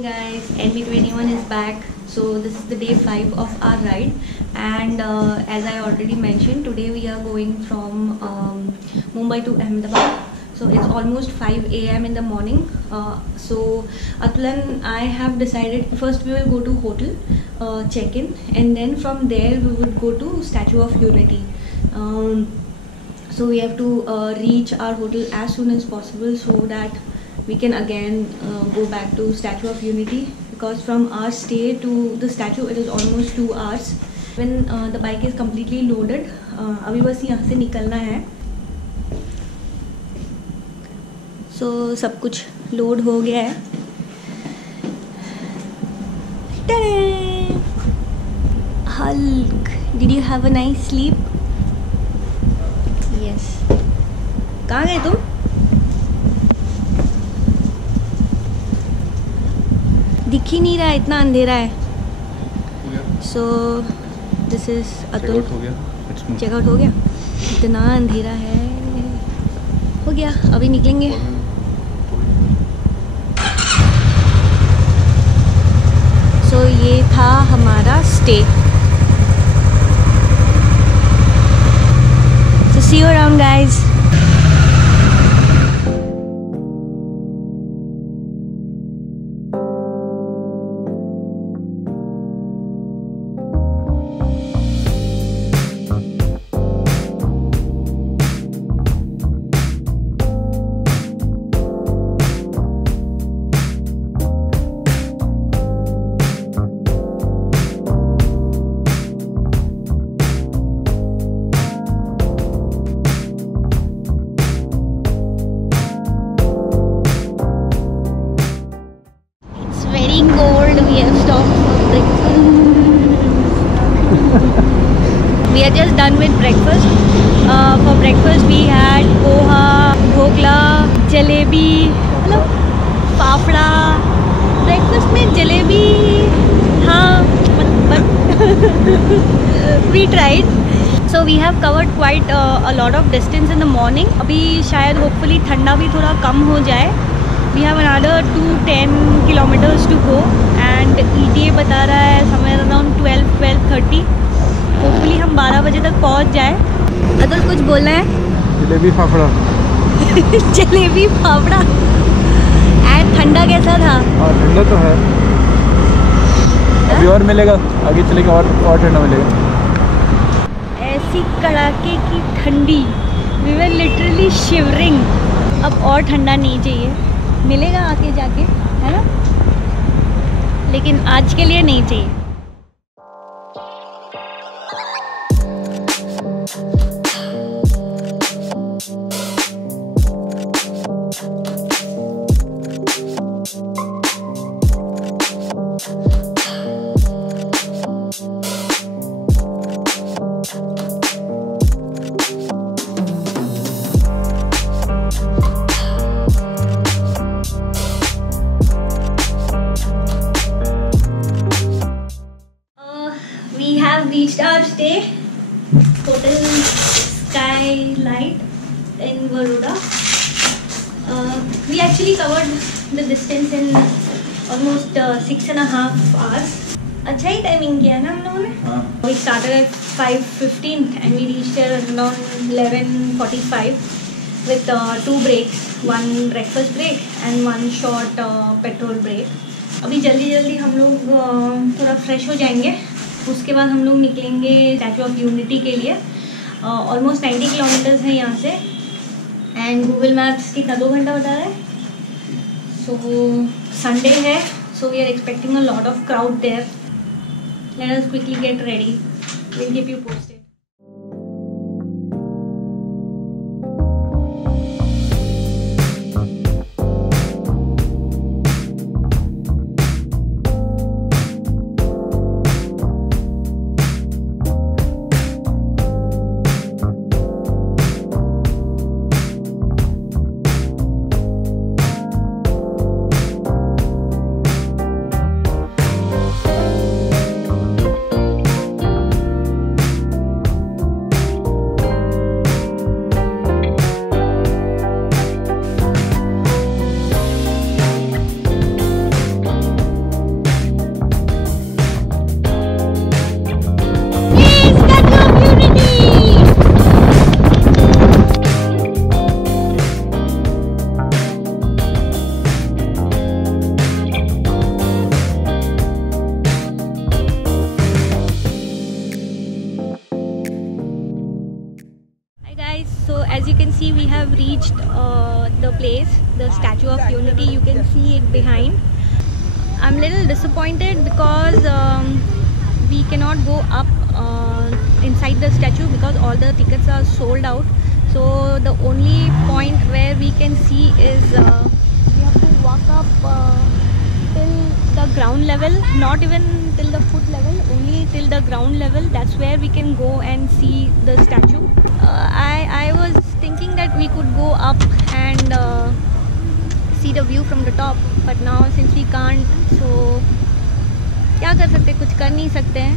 morning guys, NB21 is back. So this is the day 5 of our ride, and as I already mentioned, today we are going from Mumbai to Ahmedabad. So it's almost 5 a.m. in the morning. So Atul and I have decided first we will go to hotel, check in, and then from there we would go to Statue of Unity. So we have to reach our hotel as soon as possible so that we can again go back to Statue of Unity, because from our stay to the statue it is almost 2 hours. When the bike is completely loaded, अभी बस यहाँ से निकलना है. So सब कुछ load हो गया है. Hulk, did you have a nice sleep? Yes. कहाँ गए तुम? दिख ही नहीं रहा है, इतना अंधेरा है. So this is Atul. Checkout हो गया. इतना अंधेरा है. हो गया, अभी निकलेंगे. सो ये था हमारा stay. So see you around guys. Cold. We have stopped for breakfast. We are just done with breakfast. For breakfast we had poha, dhokla, jalebi, मतलब फाफड़ा. Breakfast में जलेबी, हाँ, but we tried. So we have covered quite a lot of distance in the morning. अभी शायद hopefully ठंडा भी थोड़ा कम हो जाए. We have another 210 kilometers to go, and ETA बता रहा है somewhere around 12:30. Hopefully हम 12 बजे तक पहुंच जाए. अतुल कुछ बोलना है? जलेबी फाफड़ा. जलेबी फाफड़ा. एंड ठंडा कैसा था? हाँ, ठंडा तो है. अभी और मिलेगा, आगे चलेगा और ठंडा मिलेगा. ऐसी कड़ाके की ठंडी. We were literally shivering. अब और ठंडा नहीं चाहिए. मिलेगा आके जाके, है ना, लेकिन आज के लिए नहीं चाहिए. Reached our stay, Hotel Skylight in Baroda. We actually covered the distance in almost 6.5 hours. अच्छा ही टाइमिंग किया ना हम लोगों ने. We started at 5:15 and we reached there around 11:45 with 2 breaks, 1 breakfast break and 1 short petrol break. अभी जल्दी हम लोग थोड़ा फ्रेश हो जाएंगे. उसके बाद हम लोग निकलेंगे स्टैचू ऑफ यूनिटी के लिए. ऑलमोस्ट 90 किलोमीटर्स है यहाँ से, एंड गूगल मैप्स कितना 2 घंटा बता रहा है. सो संडे है, so we are expecting a lot of crowd there. Let us quickly get ready. Will keep you posted. of Unity. You can see it behind. I'm a little disappointed because we cannot go up inside the statue because all the tickets are sold out. So the only point where we can see is we have to walk up till the ground level, not even till the foot level, only till the ground level. That's where we can go and see the statue. I was thinking that we could go up and see the view from the top, but now since we can't, so क्या कर सकते, कुछ कर नहीं सकते हैं.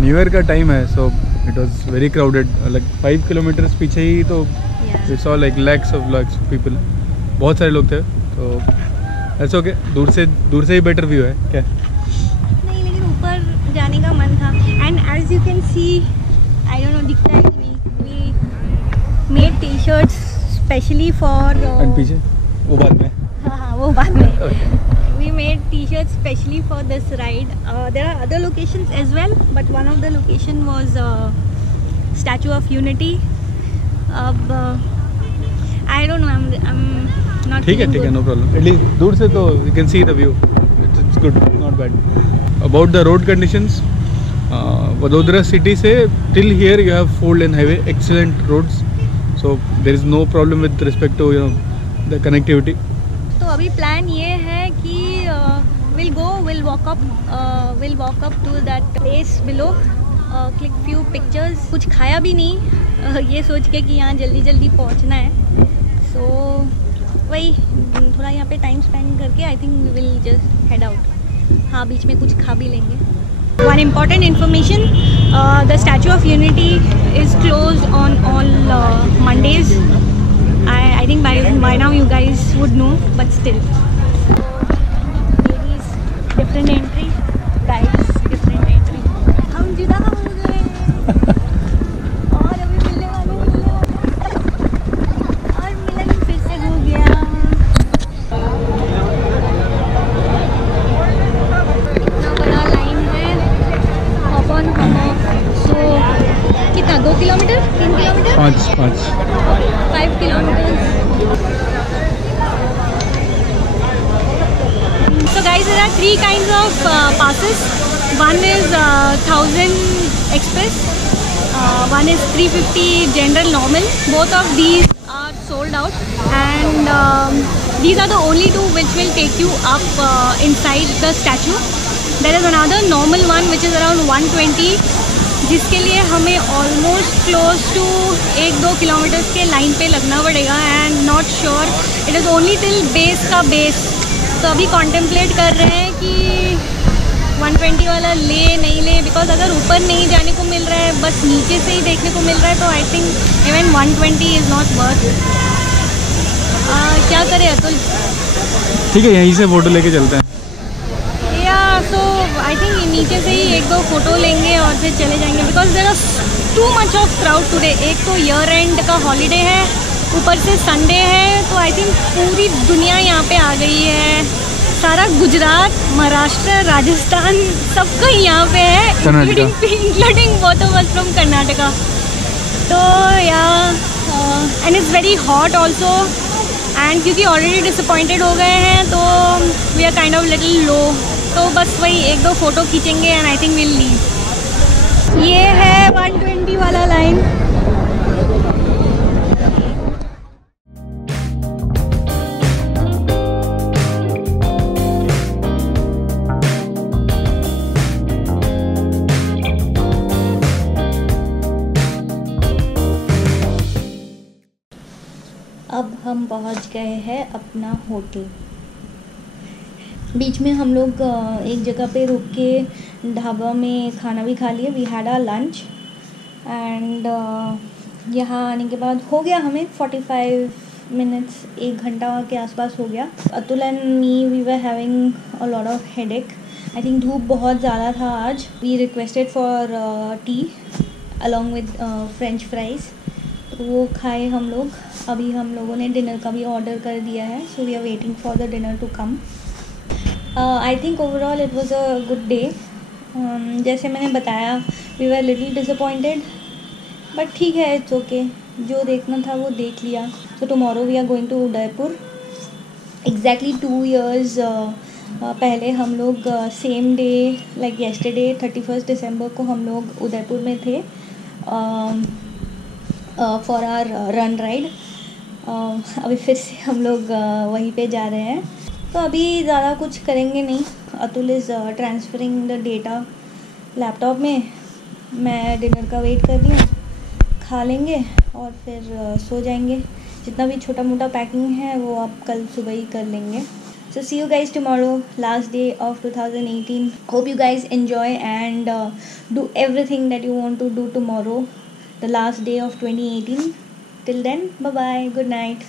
New year का time है, so it was very crowded. Like 5 kilometers पीछे ही तो we saw like lakhs of people. बहुत सारे लोग थे, तो that's okay. दूर से ही better view है क्या? नहीं, लेकिन ऊपर जाने का मन था. And as you can see, I don't know, दिखता है कि नहीं, we made t-shirts specially for. And पीछे वो बाद में. हाँ वो बाद में. We made t-shirts specially for this ride. There are other locations as well, but one of the location was Statue of Unity. I don't know. I'm not. ठीक है, no problem. At least दूर से तो you can see the view. It's good, not bad. About the road conditions, Vadodara city से till here you have 4-lane highway, excellent roads. So there is no problem with respect to the connectivity. तो अभी plan ये है कि we'll walk up to that place below, click few pictures. कुछ खाया भी नहीं, ये सोच के कि यहाँ जल्दी पहुँचना है. So वही थोड़ा यहाँ पे टाइम स्पेंड करके I think we will just head out. हाँ, बीच में कुछ खा भी लेंगे. One important information, the Statue of Unity is closed on all Mondays. I think by now you guys would know, but still. Ladies, different entry. Guys, different entry. हम जुदा हो गए और अभी मिलने वाले और मिलन फिर से हो गया. इतना बड़ा लाइन है. Hop on, hop off. So कितना 2 kilometre 3 kilometre 5 kilometers. So guys, there are 3 kinds of passes. One is 1000 express, one is 350 general normal. Both of these are sold out, and these are the only two which will take you up inside the statue. There is another normal one which is around 120, जिसके लिए हमें almost close to 1-2 kilometres के line पे लगना पड़ेगा. And not sure, it is only till base का base. तो अभी कॉन्टेम्पलेट कर रहे हैं कि 120 वाला ले नहीं ले, बिकॉज अगर ऊपर नहीं जाने को मिल रहा है, बस नीचे से ही देखने को मिल रहा है, तो I think even 120 is not worth. क्या करें अतुल? ठीक है, यहीं से फ़ोटो लेके चलते हैं. सो आई थिंक नीचे से ही 1-2 फ़ोटो लेंगे और फिर चले जाएंगे, because there are too much of crowd today. एक तो ईयर एंड का हॉलीडे है, ऊपर से संडे है, तो आई थिंक पूरी दुनिया यहाँ पे आ गई है. सारा गुजरात, महाराष्ट्र, राजस्थान सब कहीं यहाँ पे है, including both of us from Karnataka. तो yeah and it's very hot also. And क्योंकि ऑलरेडी डिसअपॉइंटेड हो गए हैं, तो we are kind of little low. तो बस वही 1-2 फ़ोटो खींचेंगे and I think will leave. ये है 120 वाला लाइन. अब हम पहुंच गए हैं अपना होटल. बीच में हम लोग एक जगह पे रुक के ढाबा में खाना भी खा लिए. We had our lunch and यहाँ आने के बाद हो गया हमें 45 मिनट्स, 1 घंटा के आसपास हो गया. Atul and me we were having a lot of headache. I think धूप बहुत ज़्यादा था आज. We requested for tea along with french fries, तो वो खाए हम लोग. अभी हम लोगों ने डिनर का भी ऑर्डर कर दिया है, so we are waiting for the dinner to come. I think overall it was a good day. जैसे मैंने बताया, we were little disappointed, but ठीक है, इट्स ओके. जो देखना था वो देख लिया. So tomorrow we are going to Udaipur exactly 2 years पहले हम लोग सेम डे लाइक येस्टरडे 31 दिसंबर को हम लोग उदयपुर में थे फॉर आवर रन राइड। अभी फिर से हम लोग वहीं पे जा रहे हैं। तो अभी ज़्यादा कुछ करेंगे नहीं। Atul is transferring the data laptop में। मैं डिनर का वेट कर रही हूँ, खा लेंगे और फिर सो जाएंगे। जितना भी छोटा मोटा पैकिंग है वो आप कल सुबह ही कर लेंगे। So see you guys tomorrow, last day of 2018. Hope you guys enjoy and do everything that you want to do tomorrow, the last day of 2018. Till then, bye bye, good night.